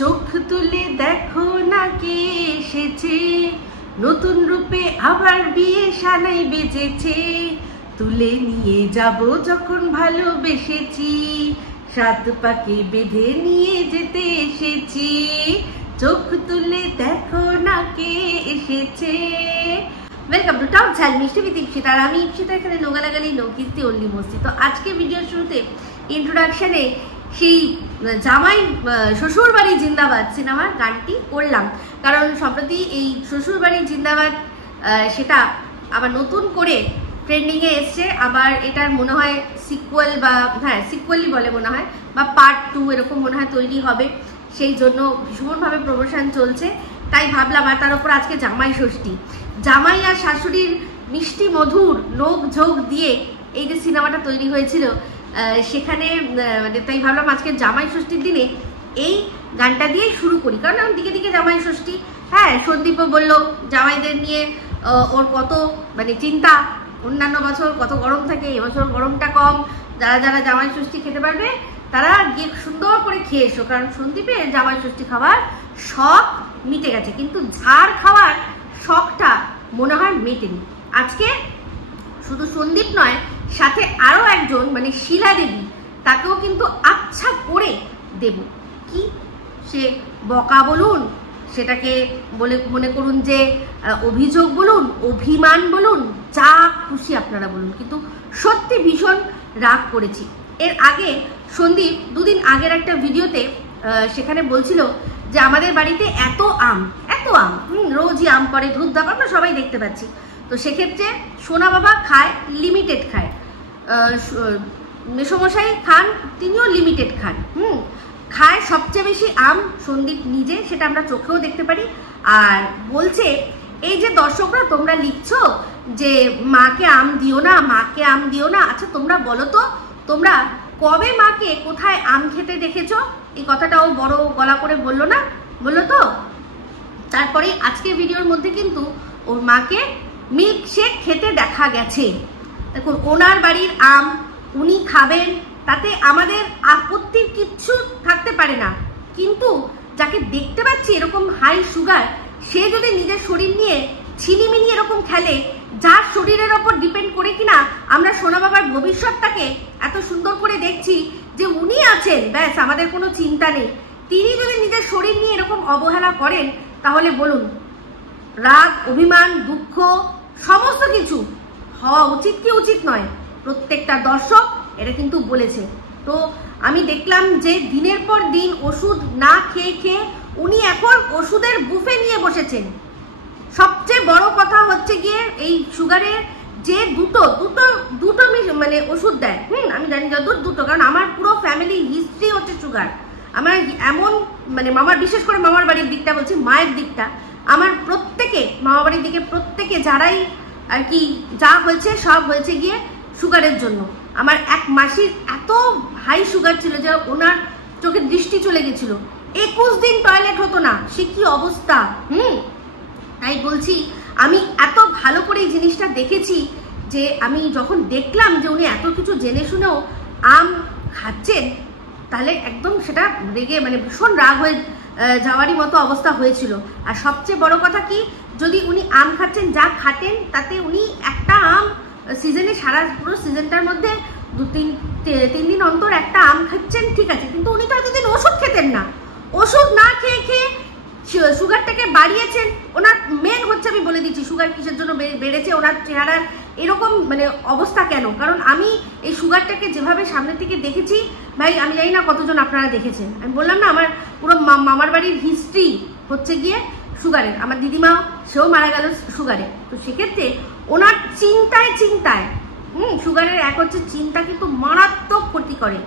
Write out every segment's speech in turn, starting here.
চোখ তুলে দেখো না কে এসেছে, নতুন রূপে আবার বিয়ে সানাই বেজেছে। তুলে নিয়ে যাব যখন ভালোবেসেছি, সাত পাকে বেঁধে নিয়ে যেতে এসেছি। চোখ তুলে দেখো না কে এসেছে। ওয়েলকাম টু টক ঝাল মিষ্টি উইথ ইপসিতা। আর আমি ইপসিতা, এখানে নোগালাগালি নৌকিস্তি অনলি মস্তি। তো আজকে ভিডিওর শুরুতে ইন্ট্রোডাকশনে সেই জামাই শ্বশুর বাড়ি জিন্দাবাদ সিনেমার গানটি করলাম, কারণ সম্প্রতি এই শ্বশুর বাড়ি জিন্দাবাদ সেটা আবার নতুন করে ট্রেন্ডিংয়ে এসছে। আবার এটার মনে হয় সিকুয়েল বা সিকুয়েলই বলে মনে হয়, বা পার্ট 2 এরকম মনে হয় তৈরি হবে। সেই জন্য ভীষণভাবে প্রমোশন চলছে, তাই ভাবলাম। আর তার উপর আজকে জামাই ষষ্ঠী, জামাই আর শাশুড়ির মিষ্টি মধুর নোক ঝোঁক দিয়ে এই যে সিনেমাটা তৈরি হয়েছিল, সেখানে তাই ভাবলাম আজকে জামাই ষষ্ঠীর দিনে এই গানটা দিয়ে শুরু করি। কারণ এখন দিকে দিকে জামাই ষষ্ঠী। হ্যাঁ, সন্দীপও বললো জামাইদের নিয়ে ওর কত চিন্তা, অন্যান্য বছর কত গরম থাকে, এবছর গরমটা কম। যারা যারা জামাই ষষ্ঠী খেতে পারবে তারা গিয়ে সুন্দর করে খেয়ে এসো, কারণ সন্দীপের জামাই ষষ্ঠী খাওয়ার শখ মিটে গেছে, কিন্তু ঝাড় খাওয়ার শখটা মনে হয় মেটেনি। আজকে শুধু সন্দীপ নয়, সাথে আরো একজন শিলা দেবী, তাকেও কিন্তু আচ্ছা করে দেব। কি সে বকা বলুন, সেটাকে বলে মনে করুন যে অভিযোগ বলুন, অভিমান বলুন, যা খুশি আপনারা বলুন, কিন্তু সত্যি ভীষণ রাগ করেছি। এর আগে সন্দীপ দুদিন আগের একটা ভিডিওতে সেখানে বলছিল যে আমাদের বাড়িতে এত আম রোজই আম পড়ে, ধূপধাপ আমরা সবাই দেখতে পাচ্ছি। তো সেক্ষেত্রে সোনা বাবা খায়, লিমিটেড খায়, মেসোমশাই খান, তিনিও লিমিটেড খান। খায় সবচেয়ে বেশি আম সন্দীপ নিজে, সেটা আমরা চোখেও দেখতে পারি। আর বলছে, এই যে দর্শকরা তোমরা লিখছো যে মাকে আম দিও না, মাকে আম দিও না, আচ্ছা তোমরা বলো তো, তোমরা কবে মাকে কোথায় আম খেতে দেখেছো? এই কথাটাও বড় গলা করে বললো না, বললো তো। তারপরে আজকের ভিডিওর মধ্যে কিন্তু ওর মাকে মিল্কশেক খেতে দেখা গেছে। দেখুন, ওনার বাড়ির আম উনি খাবেন, তাতে আমাদের আপত্তির কিচ্ছু থাকতে পারে না, কিন্তু যাকে দেখতে পাচ্ছি এরকম হাই সুগার, সে যদি নিজের শরীর নিয়ে ছিনিমিনি এরকম খেলে, যার শরীরের ওপর ডিপেন্ড করে কিনা আমরা সোনা বাবার ভবিষ্যৎটাকে এত সুন্দর করে দেখছি যে উনি আছেন, ব্যাস আমাদের কোনো চিন্তা নেই, তিনি যদি নিজের শরীর নিয়ে এরকম অবহেলা করেন, তাহলে বলুন রাগ, অভিমান, দুঃখ সমস্ত কিছু হওয়া উচিত কি উচিত নয়? প্রত্যেকটা দর্শক এটা কিন্তু বলেছে। তো আমি দেখলাম যে দিনের পর দিন ওষুধ না খেয়ে খেয়ে উনি এখন ওষুধের বুফে নিয়ে বসেছেন। সবচেয়ে বড় কথা হচ্ছে গিয়ে এই সুগারের যে দুটো ওষুধ দেয়, আমি জানি যতদূর দুটো, কারণ আমার পুরো ফ্যামিলি হিস্ট্রি হচ্ছে সুগার। আমার এমন মামার, বিশেষ করে মামার বাড়ির দিকটা বলছি, মায়ের দিকটা, আমার প্রত্যেকে মামার বাড়ির দিকে প্রত্যেকে যারাই আর কি যা হয়েছে সব হয়েছে গিয়ে সুগারের জন্য। আমার এক মাসির এত হাই সুগার ছিল যে ওনার চোখের দৃষ্টি চলে গেছিল, 21 দিন টয়লেট হতো না, সে কি অবস্থা। তাই বলছি, আমি এত ভালো করে এই জিনিসটা দেখেছি যে আমি যখন দেখলাম যে উনি এত কিছু জেনে শুনেও আম খাচ্ছেন, তাহলে একদম সেটা রেগে ভীষণ রাগ হয়ে যাওয়ারই মতো অবস্থা হয়েছিল। আর সবচেয়ে বড় কথা কি, যদি উনি আম খাচ্ছেন, যা খাটেন, তাতে উনি একটা আম সিজনে, সারা পুরো সিজনটার মধ্যে 2-3 দিন অন্তর একটা আম খাচ্ছেন, ঠিক আছে, কিন্তু উনি তো এতদিন ওষুধ খেতেন না, ওষুধ না খেয়ে খেয়ে সুগারটাকে বাড়িয়েছেন। ওনার মেন হচ্ছে, আমি বলে দিচ্ছি সুগার কিসের জন্য বেড়েছে, ওনার চেহারার এরকম অবস্থা কেন। কারণ আমি এই সুগারটাকে যেভাবে সামনে থেকে দেখেছি, ভাই আমি জানি না কতজন আপনারা দেখেছেন। আমি বললাম না, আমার পুরো মামার বাড়ির হিস্ট্রি হচ্ছে গিয়ে সুগারের। আমার দিদিমা, সেও মারা গেল সুগারে। তো সেক্ষেত্রে ওনার চিন্তায় সুগারের এক হচ্ছে চিন্তা, কিন্তু মারাত্মক ক্ষতি করে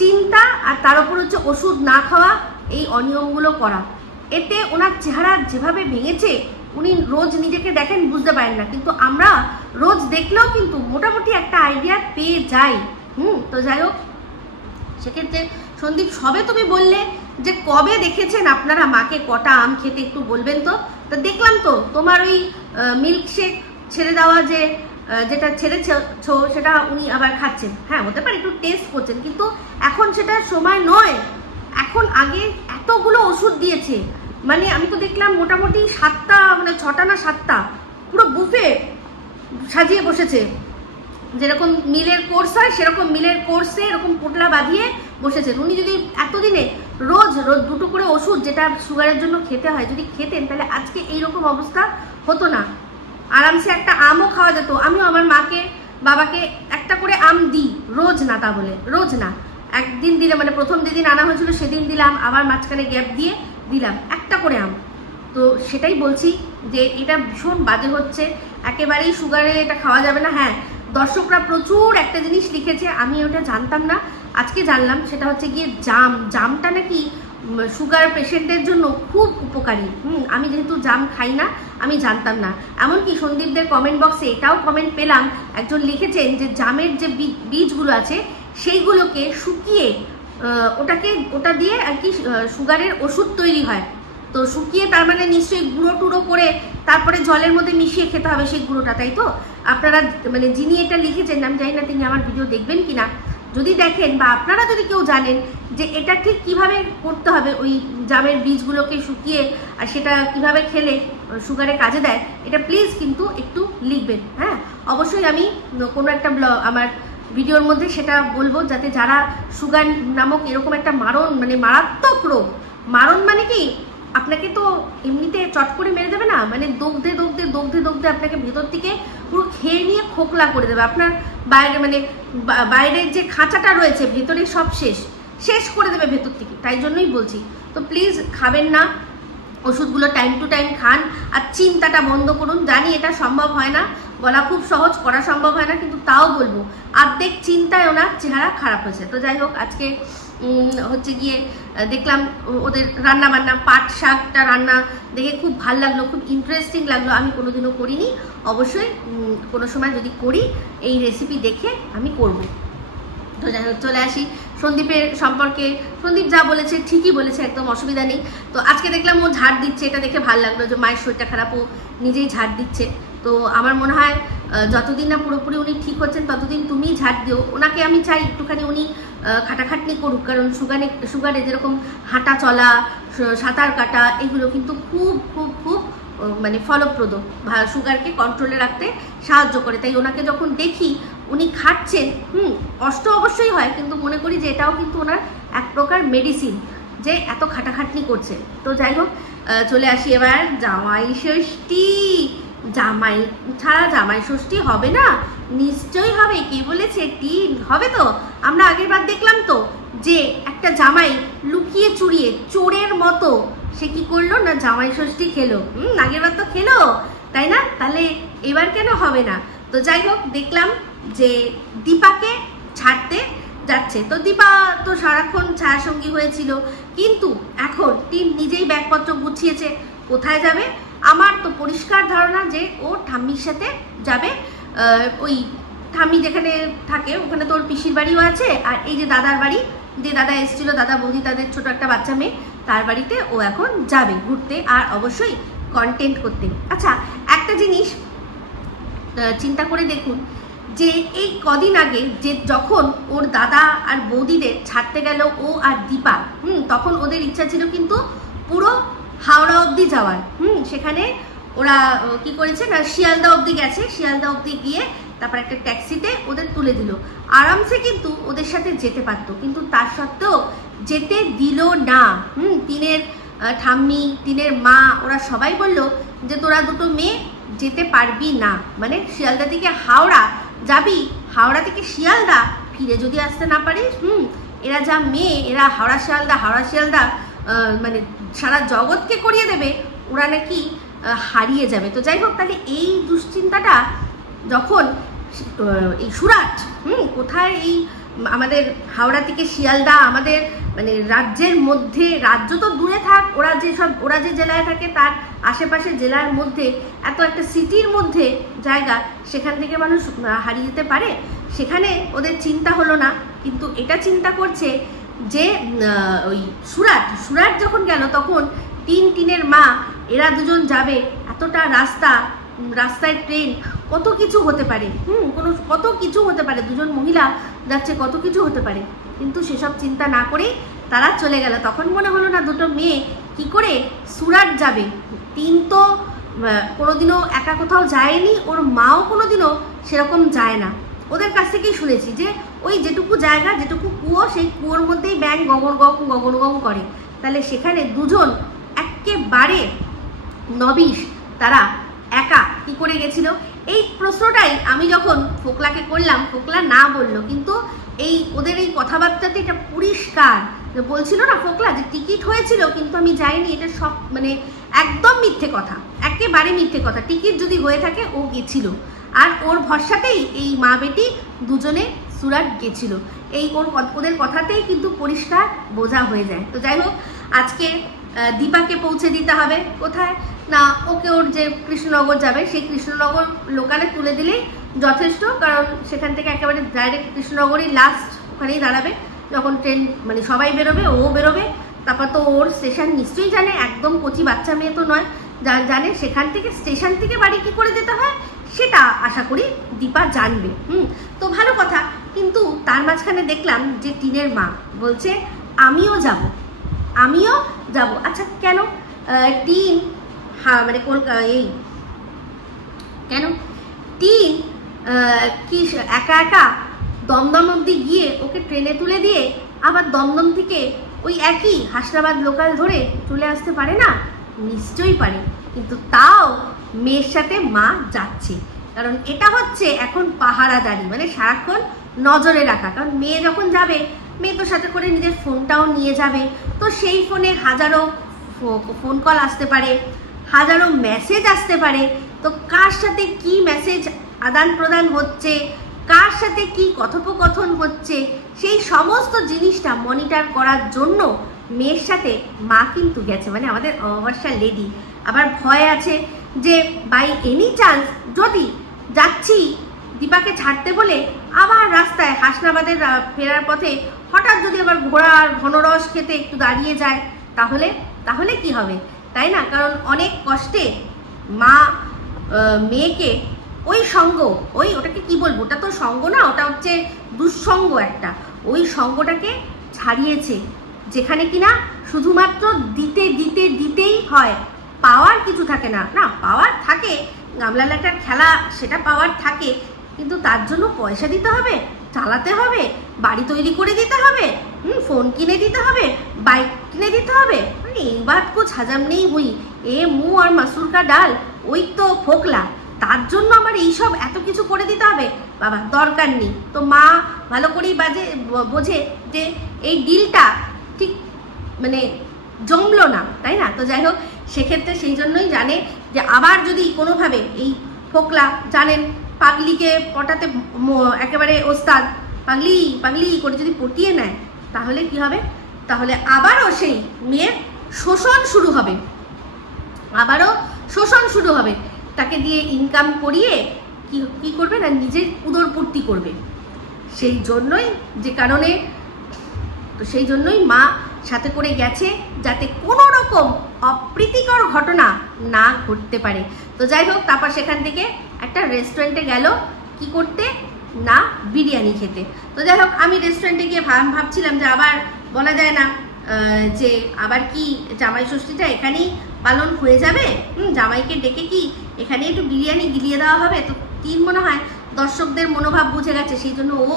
চিন্তা, আর তার উপর হচ্ছে ওষুধ না খাওয়া, এই অনিয়মগুলো করা। এতে ওনার চেহারা যেভাবে ভেঙেছে, উনি রোজ নিজেকে দেখেন বুঝতে পারেন না, কিন্তু আমরা রোজ দেখলেও কিন্তু মোটামুটি একটা আইডিয়া পেয়ে যাই। তো যাই হোক, সেক্ষেত্রে সন্দীপ, সবে তুমি বললে যে কবে দেখেছেন আপনারা মাকে কটা আম খেতে, একটু বলবেন তো। তো দেখলাম তো তোমার ওই মিল্কশেক ছেড়ে দেওয়া, যেটা ছেড়েছো সেটা উনি আবার খাচ্ছেন। হ্যাঁ, হতে পারে একটু টেস্ট করছেন, কিন্তু এখন সেটা সময় নয়। এখন আগে এতগুলো ওষুধ দিয়েছে, মানে আমি তো দেখলাম মোটামুটি 7টা, মানে 6টা না 7টা পুরো বুফে সাজিয়ে বসেছে। যেরকম মিলের কোর্স হয় সেরকম মিলের কোর্সে এরকম পোটলা বাঁধিয়ে বসেছেন। উনি যদি এতদিনে রোজ রোজ 2টো করে ওষুধ যেটা সুগারের জন্য খেতে হয় যদি খেতেন, তাহলে আজকে এইরকম অবস্থা হতো না। আরামসে একটা আমও খাওয়া যেত। আমিও আমার মাকে বাবাকে একটা করে আম দিই, রোজ না, তা বলে রোজ না, একদিন দিলে, মানে প্রথম যেদিন আনা হয়েছিল সেদিন দিলাম, আবার মাঝখানে গ্যাপ দিয়ে দিলাম একটা করে আম। তো সেটাই বলছি যে এটা ভীষণ বাজে হচ্ছে, একেবারেই সুগারে এটা খাওয়া যাবে না। হ্যাঁ, দর্শকরা প্রচুর একটা জিনিস লিখেছে, আমি ওটা জানতাম না, আজকে জানলাম, সেটা হচ্ছে গিয়ে জামটা নাকি সুগার পেশেন্টের জন্য খুব উপকারী। আমি যেহেতু জাম খাই না, আমি জানতাম না। এমনকি সন্দীপদের কমেন্ট বক্সে এটাও কমেন্ট পেলাম, একজন লিখেছেন যে জামের যে বীজগুলো আছে সেইগুলোকে শুকিয়ে ওটা দিয়ে আর কি সুগারের ওষুধ তৈরি হয়। তো শুকিয়ে তার মানে নিশ্চয়ই গুঁড়ো টুড়ো করে তারপরে জলের মধ্যে মিশিয়ে খেতে হবে সেই গুঁড়োটা, তাই তো? আপনারা মানে যিনি এটা লিখেছেন, আমি জানি না তিনি আমার ভিডিও দেখবেন কিনা, যদি দেখেন বা আপনারা যদি কেউ জানেন যে এটা ঠিক কিভাবে করতে হবে, ওই জামের বীজগুলোকে শুকিয়ে আর সেটা কিভাবে খেলে সুগারে কাজে দেয়, এটা প্লিজ কিন্তু একটু লিখবেন। হ্যাঁ, অবশ্যই আমি কোনো একটা আমার ভিডিওর মধ্যে সেটা বলবো, যাতে যারা সুগার নামক এরকম একটা মারাত্মক রোগ, মারণ মানে কি, আপনাকে তো এমনিতে চট করে মেরে দেবে না, মানে দগ্ধে দগ্ধে দগ্ধে দগ্ধে আপনাকে ভেতর থেকে পুরো খেয়ে নিয়ে খোকলা করে দেবে। আপনার বাইরে মানে বাইরের যে খাঁচাটা রয়েছে ভেতরে সব শেষ করে দেবে ভেতর থেকে। তাই জন্যই বলছি, তো প্লিজ খাবেন না, ওষুধগুলো টাইম টু টাইম খান, আর চিন্তাটা বন্ধ করুন। জানি এটা সম্ভব হয় না, বলা খুব সহজ, করা সম্ভব হয় না, কিন্তু তাও বলবো অর্ধেক চিন্তায় ওনার চেহারা খারাপ হয়েছে। তো যাই হোক, আজকে হচ্ছে গিয়ে দেখলাম ওদের রান্না বান্না, পাট শাকটা রান্না দেখে খুব ভালো লাগলো, খুব ইন্টারেস্টিং লাগলো, আমি কোনোদিনও করিনি। অবশ্যই কোনো সময় যদি করি এই রেসিপি দেখে আমি করব। তো যাই হোক, চলে আসি সন্দীপের সম্পর্কে। সন্দীপ যা বলেছে ঠিকই বলেছে, একদম অসুবিধা নেই। তো আজকে দেখলাম ও ঝাড় দিচ্ছে, এটা দেখে ভালো লাগলো যে মায়ের শরীরটা খারাপ, ও নিজেই ঝাড় দিচ্ছে। তো আমার মনে হয় যতদিন না পুরোপুরি উনি ঠিক হচ্ছেন ততদিন তুমিই ঝাড় দিও। ওনাকে আমি চাই একটুখানি উনি খাটাখাটনি করুক, কারণ সুগারে যেরকম হাঁটা চলা, সাঁতার কাটা, এগুলো কিন্তু খুব খুব খুব মানে ফলপ্রদ, সুগারকে কন্ট্রোলে রাখতে সাহায্য করে। তাই ওনাকে যখন দেখি উনি খাচ্ছেন, কষ্ট অবশ্যই হয়, কিন্তু মনে করি যে এটাও কিন্তু ওনার এক প্রকার মেডিসিন, যে এত খাটাখাটনি করছে। তো যাই হোক, চলে আসি এবার জামাই ষষ্ঠী। জামাই ছাড়া জামাই ষষ্ঠী হবে না? নিশ্চয়ই হবে। কে বলেছে? টিন হবে। তো আমরা আগের বার দেখলাম তো যে একটা জামাই লুকিয়ে চুরিয়ে চোরের মতো সে কি করলো না, জামাই ষষ্ঠী খেলো। আগের বার তো খেলো, তাই না? তাহলে এবার কেন হবে না? তো যাই হোক, দেখলাম যে দীপাকে ছাড়তে যাচ্ছে। তো দীপা তো সারাক্ষণ ছায়াসঙ্গী হয়েছিল, কিন্তু এখন টিন নিজেই ব্যাগপত্র গুছিয়েছে। কোথায় যাবে? আমার তো পরিষ্কার ধারণা যে ও ঠাম্মির সাথে যাবে। ওই ঠাম্মি যেখানে থাকে ওখানে তো ওর পিসির বাড়িও আছে, আর এই যে দাদার বাড়ি, যে দাদা এসেছিল, দাদা বৌদি, তাদের ছোট একটা বাচ্চা মেয়ে, তার বাড়িতে ও এখন যাবে ঘুরতে, আর অবশ্যই কন্টেন্ট করতে। আচ্ছা, একটা জিনিস চিন্তা করে দেখুন, যে এই কদিন আগে যে যখন ওর দাদা আর বৌদিদের ছাড়তে গেল ও আর দীপা, তখন ওদের ইচ্ছা ছিল কিন্তু পুরো হাওড়া অবধি যাওয়ার। সেখানে ওরা কি করেছে না, শিয়ালদা অবধি গেছে, শিয়ালদা অবধি গিয়ে তারপর একটা ট্যাক্সিতে ওদের তুলে দিল। আরামসে কিন্তু ওদের সাথে যেতে পারতো, কিন্তু তার সত্ত্বেও যেতে দিল না। টিনের ঠাম্মি, টিনের মা, ওরা সবাই বলল যে তোরা দুটো মেয়ে যেতে পারবি না, মানে শিয়ালদা থেকে হাওড়া যাবি, হাওড়া থেকে শিয়ালদা ফিরে যদি আসতে না পারিস, এরা যা মেয়ে, এরা হাওড়া শিয়ালদা মানে সারা জগৎকে করিয়ে দেবে, ওরা নাকি হারিয়ে যাবে। তো যাই হোক, তাহলে এই দুশ্চিন্তাটা যখন এই সুরাট, কোথায় এই আমাদের হাওড়া থেকে শিয়ালদা, আমাদের মানে রাজ্যের মধ্যে, রাজ্য তো দূরে থাক, ওরা যে জেলায় থাকে তার আশেপাশে জেলার মধ্যে, এত একটা সিটির মধ্যে জায়গা, সেখান থেকে মানুষ হারিয়ে যেতে পারে। সেখানে ওদের চিন্তা হলো না, কিন্তু এটা চিন্তা করছে যে ওই সুরাট যখন গেল, তখন টিনের মা, এরা দুজন যাবে, এতটা রাস্তায় ট্রেন, কত কিছু হতে পারে, কত কিছু হতে পারে, দুজন মহিলা যাচ্ছে, কত কিছু হতে পারে। কিন্তু সেসব চিন্তা না করেই তারা চলে গেল। তখন মনে হলো না দুটো মেয়ে কি করে সুরাট যাবে। টিন তো কোনোদিনও একা কোথাও যায়নি, ওর মাও কোনোদিনও সেরকম যায় না। ওদের কাছ থেকেই শুনেছি যে ওই যেটুকু জায়গা, যেটুকু কুয়ো, সেই কুয়োর মধ্যেই ব্যাঙ গগর গম করে। তাহলে সেখানে দুজন একেবারে নবিশ, তারা একা কি করে গেছিল? এই প্রশ্নটাই আমি যখন ফোকলাকে করলাম, ফোকলা না বললো, কিন্তু এই ওদের এই কথাবার্তাতে এটা পরিষ্কার বলছিল না ফোকলা যে টিকিট হয়েছিল কিন্তু আমি যাইনি। এটা সব মানে একদম মিথ্যে কথা, একেবারে মিথ্যে কথা। টিকিট যদি হয়ে থাকে ও গেছিল, আর ওর ভরসাতেই এই মা বেটি দুজনে সুরাট গেছিল। এই ওদের কথাতেই কিন্তু পরিষ্কার বোঝা হয়ে যায়। তো যাই হোক, আজকে দীপাকে পৌঁছে দিতে হবে কোথায় না, ওকে ওর যে কৃষ্ণনগর যাবে সেই কৃষ্ণনগর লোকালে তুলে দিলেই যথেষ্ট, কারণ সেখান থেকে একেবারে ডাইরেক্ট কৃষ্ণনগরই লাস্ট, ওখানেই দাঁড়াবে যখন ট্রেন মানে সবাই বেরোবে, ও বেরোবে। তারপর তো ওর স্টেশন নিশ্চয়ই জানে, একদম কচি বাচ্চা মেয়ে তো নয়, জানে সেখান থেকে স্টেশন থেকে বাড়ি কি করে যেতে হয় সেটা আশা করি দীপা জানবে। তো ভালো কথা। কিন্তু তার মাঝখানে দেখলাম যে টিনের মা বলছে আমিও যাব। আচ্ছা কেন টিন, হ্যাঁ মানে এই কেন টিন কি একা একা দমদম অব্দি গিয়ে ওকে ট্রেনে তুলে দিয়ে আবার দমদম থেকে ওই একই হাসনাবাদ লোকাল ধরে চলে আসতে পারে না? নিশ্চয়ই পারে, কিন্তু তাও মেয়ের সাথে মা যাচ্ছে, কারণ এটা হচ্ছে এখন পাহারাদারি, মানে সারাক্ষণ নজরে রাখা। কারণ মেয়ে যখন যাবে, মেয়ে তো সাথে করে নিজের ফোনটাও নিয়ে যাবে, তো সেই ফোনে হাজারো ফোন কল আসতে পারে, হাজারো মেসেজ আসতে পারে। তো কার সাথে কি মেসেজ আদান প্রদান হচ্ছে, কার সাথে কি কথোপকথন হচ্ছে, সেই সমস্ত জিনিসটা মনিটর করার জন্য মেয়ের সাথে মা কিন্তু গেছে, মানে আমাদের অমাবস্যা লেডি। আবার ভয় আছে যে বাই এনি চান্স যদি যাচ্ছি দীপাকে ছাড়তে বলে আবার রাস্তায় হাসনাবাদের ফেরার পথে হঠাৎ যদি আবার ঘোড়ার ঘনরস খেতে একটু দাঁড়িয়ে যায়, তাহলে কি হবে, তাই না? কারণ অনেক কষ্টে মা মেয়েকে ওই সঙ্গ, ওটাকে কি বলবো, ওটা তো সঙ্গ না, ওটা হচ্ছে দুঃসঙ্গ একটা, ওই সঙ্গটাকে ছাড়িয়েছে, যেখানে কিনা শুধুমাত্র দিতেই হয়, পাওয়ার কিছু থাকে না। পাওয়ার থাকে, গামলা লাটার খেলা, সেটা পাওয়ার থাকে, কিন্তু তার জন্য পয়সা দিতে হবে, চালাতে হবে, বাড়ি তৈরি করে দিতে হবে, ফোন কিনে দিতে হবে, বাইক কিনে দিতে হবে। মানে এই বাত কুছ হজম নেই হুই, এ মুঁহ আর মাসুর কা ডাল, ওই তো ফোকলা, তার জন্য আমার এইসব এত কিছু করে দিতে হবে? বাবা দরকার নেই। তো মা ভালো করেই বোঝে যে এই ডিলটা ঠিক মানে জমলো না, তাই না? তো যাই হোক, সেক্ষেত্রে সেই জন্যই জানে যে আবার যদি কোনোভাবে এই ফোকলা জানেন পাগলিকে পটাতে একেবারে ওস্তাদ, পাগলি করে যদি পটিয়ে নেয়, তাহলে কি হবে? তাহলে আবারও সেই মেয়ের শোষণ শুরু হবে, তাকে দিয়ে ইনকাম করিয়ে কি করবে না, নিজের উদরপূর্তি করবে। সেই জন্যই মা সাথে করে গেছে, যাতে কোনো রকম অপ্রীতিকর ঘটনা না ঘটতে পারে। তো যাই হোক, তারপর সেখান থেকে একটা রেস্টুরেন্টে গেল কি করতে না, বিরিয়ানি খেতে। তো যাই হোক, আমি রেস্টুরেন্টে গিয়ে ভাবছিলাম যে আবার বলা যায় না যে আবার কি জামাই ষষ্ঠীটা এখানেই পালন হয়ে যাবে, জামাইকে ডেকে কি এখানে একটু বিরিয়ানি গিলিয়ে দেওয়া হবে। তো তিন মনে হয় দর্শকদের মনোভাব বুঝে গেছে, সেই জন্য ও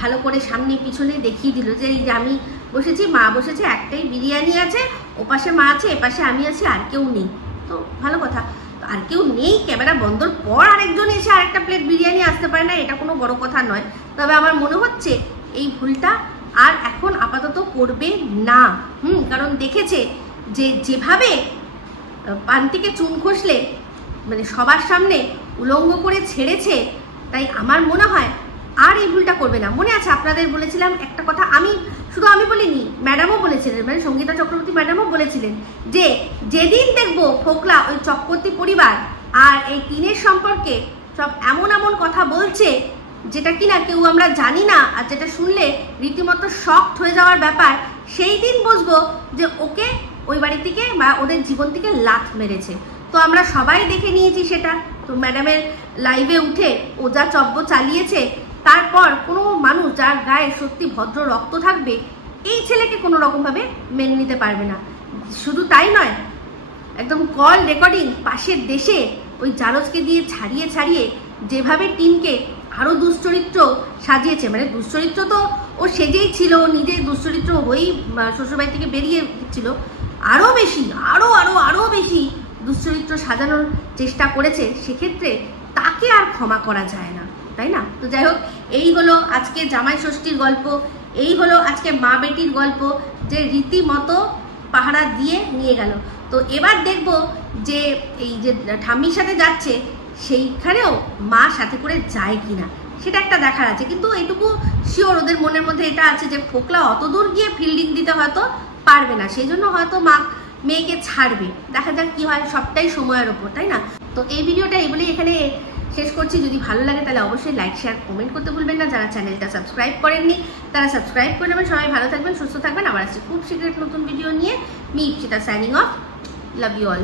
ভালো করে সামনে পিছনে দেখিয়ে দিল যে এই যে আমি বসেছি, মা বসেছে, একটাই বিরিয়ানি আছে, ওপাশে মা আছে, এপাশে আমি আছি, আর কেউ নেই। তো ভালো কথা, আর কেউ নেই, ক্যামেরা বন্ধর পর আরেকজন এসে আরেকটা প্লেট বিরিয়ানি আসতে পারে না, এটা কোনো বড় কথা নয়। তবে আমার মনে হচ্ছে এই ভুলটা আর এখন আপাতত করবে না। কারণ দেখেছে যে যেভাবে পান্তিকে চুন খসলে মানে সবার সামনে উলঙ্গ করে ছেড়েছে, তাই আমার মনে হয় আর এই ভুলটা করবে না। মনে আছে আপনাদের বলেছিলাম একটা কথা, আমি বলিনি, ম্যাডামও বলেছিলেন, মানে সঙ্গীতা চক্রবর্তী ম্যাডামও বলেছিলেন যে যেদিন দেখবো ফোকলা ওই চক্রবর্তী পরিবার আর এই টিনের সম্পর্কে সব এমন কথা বলছে যেটা কিনা কেউ আমরা জানি না, আর যেটা শুনলে রীতিমতো শকড হয়ে যাওয়ার ব্যাপার, সেই দিন বুঝবো যে ওকে ওই বাড়ি থেকে বা ওদের জীবন থেকে লাথ মেরেছে। তো আমরা সবাই দেখে নিয়েছি সেটা। তো ম্যাডামের লাইভে উঠে ও যা চব্য চালিয়েছে, তারপর কোনো মানুষ যার গায়ে সত্যি ভদ্র রক্ত থাকবে এই ছেলেকে কোনো রকমভাবে মেনে নিতে পারবে না। শুধু তাই নয়, একদম কল রেকর্ডিং পাশের দেশে ওই জারজকে দিয়ে ছাড়িয়ে ছাড়িয়ে যেভাবে টিনকে আরো দুশ্চরিত্র সাজিয়েছে, মানে দুশ্চরিত্র তো ও সেজেই ছিল, নিজে দুশ্চরিত্র হয়েই শ্বশুরবাড়ি থেকে বেরিয়ে ছিল, আরো বেশি আরো আরো আরো বেশি দুশ্চরিত্র সাজানোর চেষ্টা করেছে, সেক্ষেত্রে তাকে আর ক্ষমা করা যায় না, তাই না? তো যাই হোক, এই হলো আজকে জামাই ষষ্ঠীর গল্প, এই হলো আজকে মা বেটির গল্প, যে রীতিমতো পাহারা দিয়ে নিয়ে গেল। তো এবার দেখব যে এই যে ঠাম্মির সাথে যাচ্ছে সেইখানেও মা সাথে করে যায় কিনা, সেটা একটা দেখার আছে। কিন্তু এটুকু শিওর ওদের মনের মধ্যে এটা আছে যে ফোকলা অত দূর গিয়ে ফিল্ডিং দিতে হয়তো পারবে না, সেই জন্য হয়তো মা মেয়েকে ছাড়বে। দেখা যাক কি হয়, সবটাই সময়ের ওপর, তাই না? তো এই ভিডিওটা এই বলেই এখানে শেষ করছি। যদি ভালো লাগে তাহলে অবশ্যই লাইক শেয়ার কমেন্ট করতে ভুলবেন না। যারা চ্যানেলটা সাবস্ক্রাইব করেননি তারা সাবস্ক্রাইব করে নেবেন। সবাই ভালো থাকবেন, সুস্থ থাকবেন। আবার আসছি খুব শীঘ্রই নতুন ভিডিও নিয়ে। Me Ipsita signing off. Love you all.